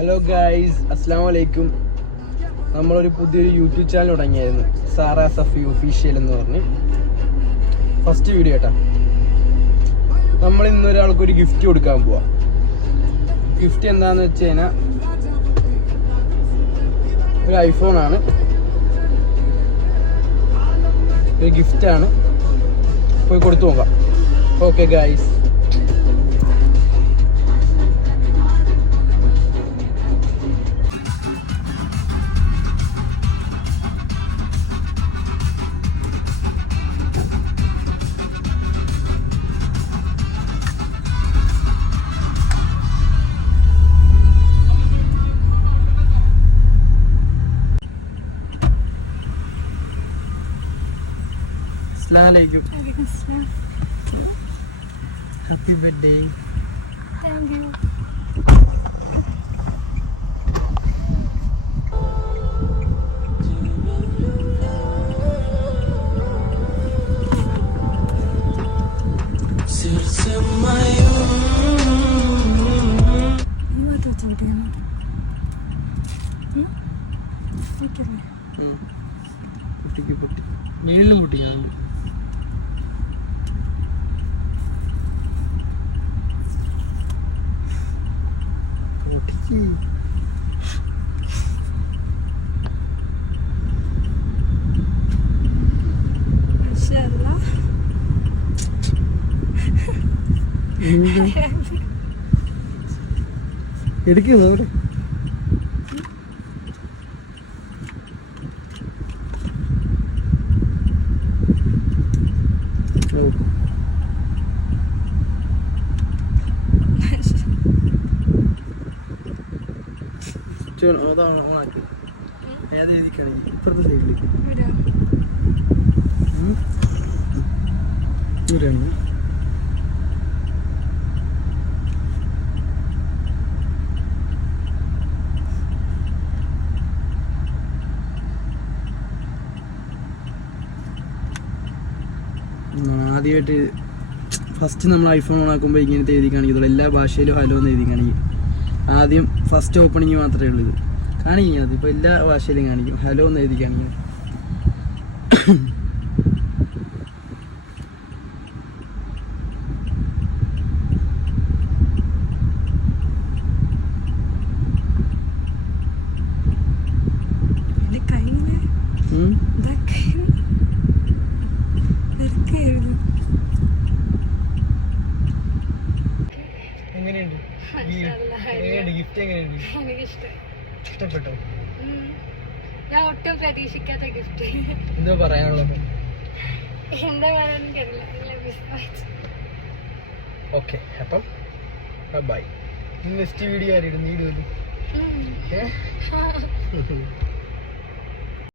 Hello guys, അസ്സലാമു അലൈക്കും. നമ്മളൊരു പുതിയൊരു യൂട്യൂബ് ചാനൽ തുടങ്ങിയായിരുന്നു, സാറാ സഫി ഒഫീഷ്യൽ എന്ന് പറഞ്ഞ്. ഫസ്റ്റ് വീഡിയോ കേട്ടാ. നമ്മൾ ഇന്നൊരാൾക്കൊരു ഗിഫ്റ്റ് കൊടുക്കാൻ പോവാം. ഗിഫ്റ്റ് എന്താണെന്ന് വെച്ച് കഴിഞ്ഞാൽ ഒരു ഐഫോണാണ്, ഒരു ഗിഫ്റ്റാണ്. പോയി കൊടുത്തു നോക്കാം. Okay guys. Assalamualaikum. Waalaikumsalam. Happy birthday. Thank you. നീളിലും പൊട്ടിക്കാറുണ്ട്. എടുക്കുന്നു അവിടെ. അതാണ് ഓണാക്കി. ഏത് രീതിക്കാണെങ്കിൽ ഇപ്പുറത്തെ സൈഡിലേക്ക് ദൂരെയാണ്. ആദ്യമായിട്ട് ഫസ്റ്റ് നമ്മൾ ഐഫോൺ ഓണാക്കുമ്പോൾ ഇങ്ങനത്തെ എഴുതി കാണിക്കത്തുള്ളൂ. എല്ലാ ഭാഷയിലും ഹലോ എന്ന് എഴുതി കാണിക്കും. ആദ്യം ഫസ്റ്റ് ഓപ്പണിങ് മാത്രമേ ഉള്ളൂ. ഇത് കാണിക്കും. അതിപ്പോൾ എല്ലാ ഭാഷയിലും കാണിക്കും. ഹലോ എന്ന് എഴുതി കാണിക്കും. ഗിഫ്റ്റ് എങ്ങനെയുണ്ട്? ഇഷ്ടപ്പെട്ടോ? ഞാൻ ഒട്ടും പ്രതീക്ഷിക്കാത്ത ഗിഫ്റ്റ്. എന്തോ പറയാനുള്ളത്? എന്താ പറയാൻ. ഓക്കെ, അപ്പം ബൈ. നെക്സ്റ്റ് വീഡിയോ ആരും നീ